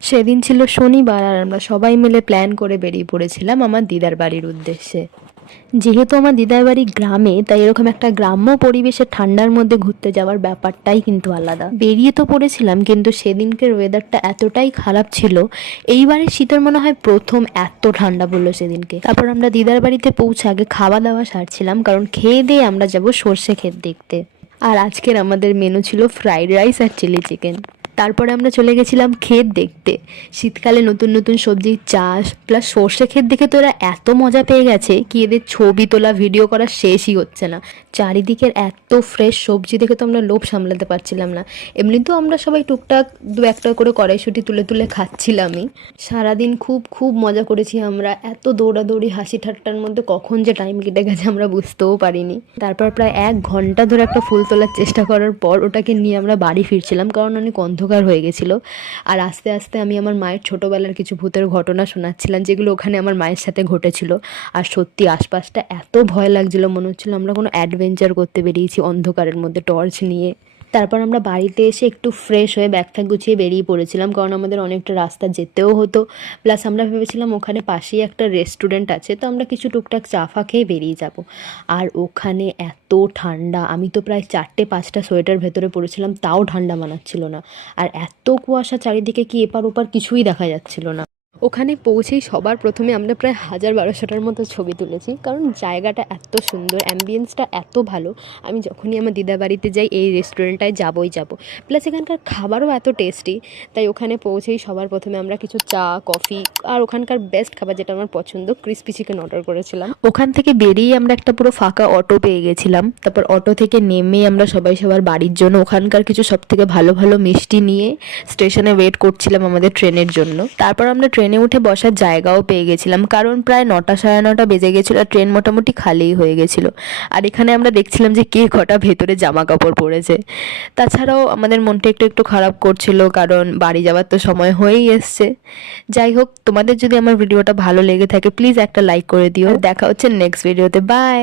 সেদিন ছিল শনিবার আর আমরা সবাই মিলে প্ল্যান করে বেরিয়ে পড়েছিলাম আমার দিদার বাড়ির উদ্দেশ্যে। যেহেতু আমার দিদার বাড়ি গ্রামে, তাই এরকম একটা গ্রাম্য পরিবেশে ঠান্ডার মধ্যে ঘুরতে যাওয়ার ব্যাপারটাই কিন্তু আলাদা। বেরিয়ে তো পড়েছিলাম, কিন্তু সেদিনকের ওয়েদারটা এতটাই খারাপ ছিল, এইবারে শীতের মনে হয় প্রথম এত ঠান্ডা পড়লো সেদিনকে। তারপর আমরা দিদার বাড়িতে পৌঁছে আগে খাওয়া দাওয়া সারছিলাম, কারণ খেয়ে দিয়ে আমরা যাব সর্ষে ক্ষেত দেখতে। আর আজকের আমাদের মেনু ছিল ফ্রাইড রাইস আর চিলি চিকেন। তারপরে আমরা চলে গেছিলাম ক্ষেত দেখতে। শীতকালে নতুন নতুন সবজির চাষ প্লাস সর্ষে ক্ষেত দেখে তো এরা এত মজা পেয়ে গেছে কি এদের ছবি তোলা ভিডিও করা শেষই হচ্ছে না। চারিদিকের এত ফ্রেশ সবজি দেখে তো আমরা লোভ সামলাতে পারছিলাম না। এমনিতেও আমরা সবাই টুকটাক দু একটা করে কড়াইশুঁটি তুলে তুলে খাচ্ছিলামই। সারাদিন খুব খুব মজা করেছি আমরা। এত দৌড়াদৌড়ি হাসি ঠাট্টার মধ্যে কখন যে টাইম কেটে গেছে আমরা বুঝতেও পারিনি। তারপর প্রায় 1 ঘন্টা ধরে একটা ফুল তোলার চেষ্টা করার পর ওটাকে নিয়ে আমরা বাড়ি ফিরছিলাম, কারণ অনেক অন্ধকার হয়ে গেছিলো। আর আস্তে আস্তে আমি আমার মায়ের ছোটোবেলার কিছু ভূতের ঘটনা শোনাচ্ছিলাম, যেগুলো ওখানে আমার মায়ের সাথে ঘটেছিল। আর সত্যি আশপাশটা এত ভয় লাগছিলো, মনে হচ্ছিলো আমরা কোনো অ্যাডভেঞ্চার করতে বেরিয়েছি অন্ধকারের মধ্যে টর্চ নিয়ে। তারপর আমরা বাড়িতে এসে একটু ফ্রেশ হয়ে ব্যাগ ফ্যাগ গুছিয়ে বেরিয়ে পড়েছিলাম, কারণ আমাদের অনেকটা রাস্তা যেতেও হতো। প্লাস আমরা ভেবেছিলাম ওখানে পাশেই একটা রেস্টুরেন্ট আছে, তো আমরা কিছু টুকটাক চা ফা খেয়ে বেরিয়ে যাব। আর ওখানে এত ঠান্ডা, আমি তো প্রায় 4-5টা সোয়েটার ভেতরে পড়েছিলাম, তাও ঠান্ডা মানাচ্ছিল না। আর এত কুয়াশা চারিদিকে কি এপার ওপার কিছুই দেখা যাচ্ছিল না। ওখানে পৌঁছেই সবার প্রথমে আমরা প্রায় 1000-1200টার মতো ছবি তুলেছি, কারণ জায়গাটা এত সুন্দর, অ্যাম্বিয়েন্সটা এত ভালো। আমি যখনই আমার দিদার বাড়িতে যাই এই রেস্টুরেন্টটায় যাবই যাব। প্লাস এখানকার খাবারও এত টেস্টি, তাই ওখানে পৌঁছেই সবার প্রথমে আমরা কিছু চা কফি আর ওখানকার বেস্ট খাবার যেটা আমার পছন্দ ক্রিস্পি চিকেন অর্ডার করেছিলাম। ওখান থেকে বেরিয়ে আমরা একটা পুরো ফাঁকা অটো পেয়ে গেছিলাম। তারপর অটো থেকে নেমে আমরা সবাই সবার বাড়ির জন্য ওখানকার কিছু সব থেকে ভালো ভালো মিষ্টি নিয়ে স্টেশনে ওয়েট করছিলাম আমাদের ট্রেনের জন্য। তারপর আমরা ট্রেনে উঠে বসার জায়গাও পেয়ে গেছিলাম, কারণ প্রায় 9টা-9:30 বেজে গেছিলো আর ট্রেন মোটামুটি খালিই হয়ে গেছিলো। আর এখানে আমরা দেখছিলাম যে কে কটা ভেতরে জামা কাপড় পরেছে। তাছাড়াও আমাদের মনটা একটু একটু খারাপ করছিল, কারণ বাড়ি যাওয়ার তো সময় হয়েই এসছে। যাই হোক, তোমাদের যদি আমার ভিডিওটা ভালো লেগে থাকে প্লিজ একটা লাইক করে দিও। দেখা হচ্ছে নেক্সট ভিডিওতে। বাই।